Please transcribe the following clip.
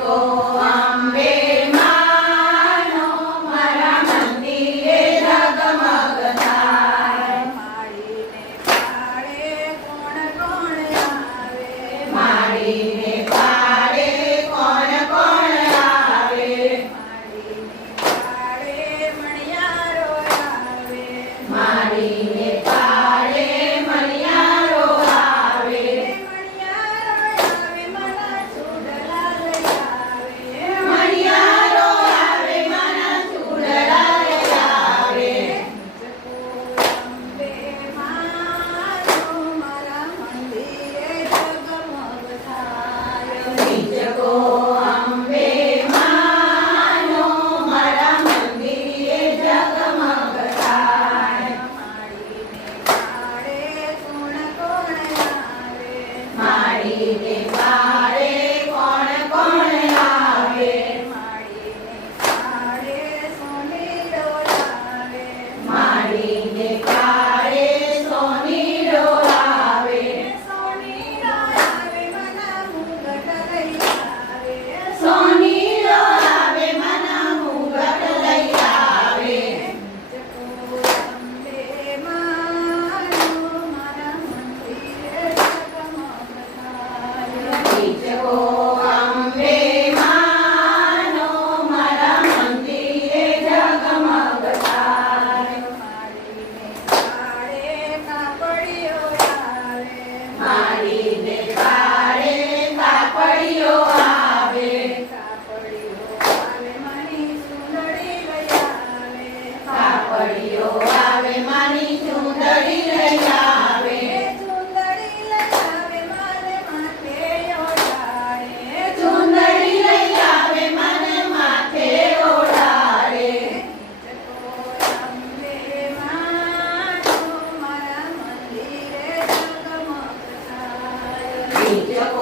નીચકો અંબે માનો મારા મંદિરે જગમગ થાય. માળીને પાડે કોણ કોણ આવે, માળીને પાડે કોણ કોણ આવે. માળીને પાડે મણિયારો આવે, માળીને પાડે મણિયારો આવે. મણિયારો આવે મારા ચૂડલા લઈ આવે, મણિયારો આવે મારા ચૂડલા લઈ આવે. નીચકો અંબે માનો મારા મંદિરે જગમગ થાય. નીચકો અંબે માનો મારા મંદિરે જગમગ થાય. માળીને પાડે કોણ કોણ આવે, માળીને પાડે કોણ કોણ આવે. માળીને પાડે સોની ડોલાવે, માળીને પાડે સોની ડોલાવે. સોની ડોલાવે મના મુગટ લઈ આવે, સોની ડોલાવે મના મુગટ લઈ આવે. નીચકો અંબે માનો મારા મંદિરે જગમગ થાય. નીચકો અંબે માનો મારા મંદિરે જગમગ થાય. માળીને પાડે કાપડિયો આવે, માળીને પાડે કાપડિયો આવે. કાપડિયો આવે મારી સુંદરી લઈ આવે, કાપડિયો આવે મારી ચૂંદડી લઈ આવે. સુંદરી લઈ આવે મારે માથે ઓઢાડે, ચૂંદડી લઈ આવે મને માથે ઓઢાડે. નીચકો અંબે માનો મારા મંદિરે જગમગ થાય. નીચકો